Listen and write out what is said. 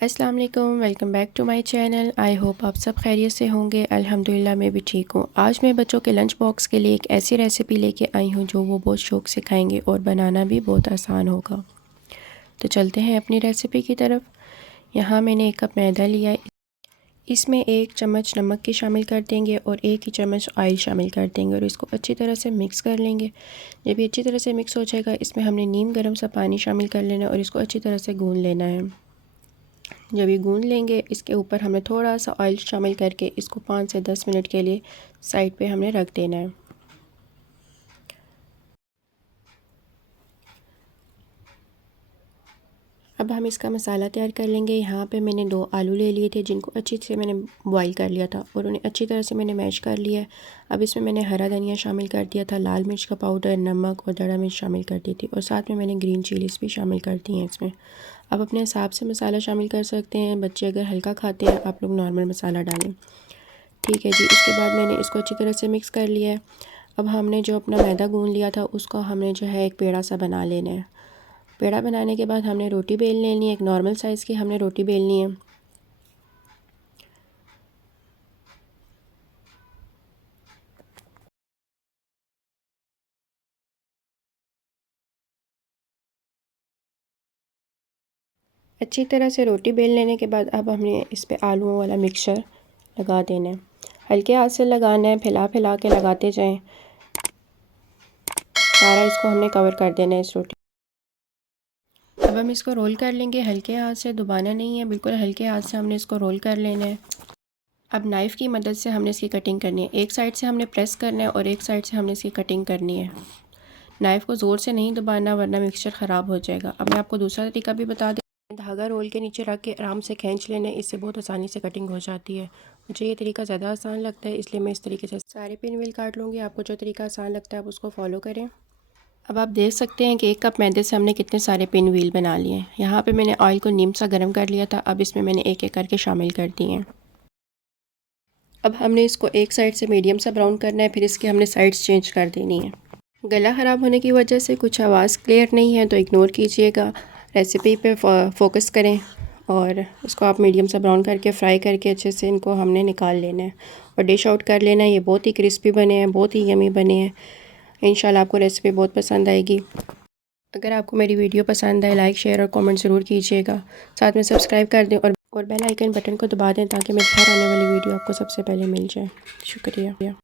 अस्सलाम वालेकुम, welcome back to my channel. I hope आप सब खैरियत से होंगे। अल्हम्दुलिल्लाह मैं भी ठीक हूँ। आज मैं बच्चों के लंच बॉक्स के लिए एक ऐसी रेसिपी लेके आई हूँ जो वो बहुत शौक़ से खाएंगे और बनाना भी बहुत आसान होगा। तो चलते हैं अपनी रेसिपी की तरफ। यहाँ मैंने 1 कप मैदा लिया है। इसमें 1 चम्मच नमक की शामिल कर देंगे और 1 ही चम्मच ऑयल शामिल कर देंगे और इसको अच्छी तरह से मिक्स कर लेंगे। जब ये अच्छी तरह से मिक्स हो जाएगा, इसमें हमने नीम गर्म सा पानी शामिल कर लेना है और इसको अच्छी तरह से गूँध लेना है। जब ये गूंद लेंगे, इसके ऊपर हमें थोड़ा सा ऑयल शामिल करके इसको 5 से 10 मिनट के लिए साइड पे हमने रख देना है। अब हम इसका मसाला तैयार कर लेंगे। यहाँ पे मैंने 2 आलू ले लिए थे जिनको अच्छी से मैंने बॉईल कर लिया था और उन्हें अच्छी तरह से मैंने मैश कर लिया है। अब इसमें मैंने हरा धनिया शामिल कर दिया था, लाल मिर्च का पाउडर, नमक और दड़ा मिर्च शामिल कर दी थी और साथ में मैंने ग्रीन चिलीज़ भी शामिल कर दी हैं इसमें। अब अपने हिसाब से मसाला शामिल कर सकते हैं। बच्चे अगर हल्का खाते हैं, आप लोग नॉर्मल मसाला डालें। ठीक है जी। इसके बाद मैंने इसको अच्छी तरह से मिक्स कर लिया है। अब हमने जो अपना मैदा गूंद लिया था उसको हमने जो है एक पेड़ा सा बना लेना है। पेड़ा बनाने के बाद हमने रोटी बेल लेनी है। एक नॉर्मल साइज़ की हमने रोटी बेलनी है। अच्छी तरह से रोटी बेल लेने के बाद अब हमने इस पे आलूओं वाला मिक्सचर लगा देना है। हल्के हाथ से लगाना है, फैला फैला के लगाते जाएं। सारा इसको हमने कवर कर देना है इस रोटी। अब हम इसको रोल कर लेंगे। हल्के हाथ से, दबाना नहीं है, बिल्कुल हल्के हाथ से हमने इसको रोल कर लेना है। अब नाइफ़ की मदद से हमने इसकी कटिंग करनी है। एक साइड से हमने प्रेस करना है और एक साइड से हमने इसकी कटिंग करनी है। नाइफ़ को ज़ोर से नहीं दबाना वरना मिक्सचर ख़राब हो जाएगा। अब मैं आपको दूसरा तरीका भी बता दें। धागा रोल के नीचे रख के आराम से खींच लेना है, इससे बहुत आसानी से कटिंग हो जाती है। मुझे ये तरीका ज़्यादा आसान लगता है, इसलिए मैं इस तरीके से सारे पिन व्हील काट लूँगी। आपको जो तरीका आसान लगता है आप उसको फॉलो करें। अब आप देख सकते हैं कि 1 कप मैदे से हमने कितने सारे पिन व्हील बना लिए हैं। यहाँ पे मैंने ऑयल को नीम सा गर्म कर लिया था। अब इसमें मैंने एक एक करके शामिल कर दिए हैं। अब हमने इसको एक साइड से मीडियम सा ब्राउन करना है, फिर इसकी हमने साइड्स चेंज कर देनी है। गला ख़राब होने की वजह से कुछ आवाज़ क्लियर नहीं है तो इग्नोर कीजिएगा। रेसिपी पे फोकस करें और इसको आप मीडियम सा ब्राउन करके फ्राई करके अच्छे से इनको हमने निकाल लेना है और डिश आउट कर लेना है। ये बहुत ही क्रिस्पी बने हैं, बहुत ही यमी बने हैं। इंशाल्लाह आपको रेसिपी बहुत पसंद आएगी। अगर आपको मेरी वीडियो पसंद आए, लाइक शेयर और कमेंट ज़रूर कीजिएगा। साथ में सब्सक्राइब कर दें और बेल आइकन बटन को दबा दें ताकि मेरी हर आने वाली वीडियो आपको सबसे पहले मिल जाए। शुक्रिया।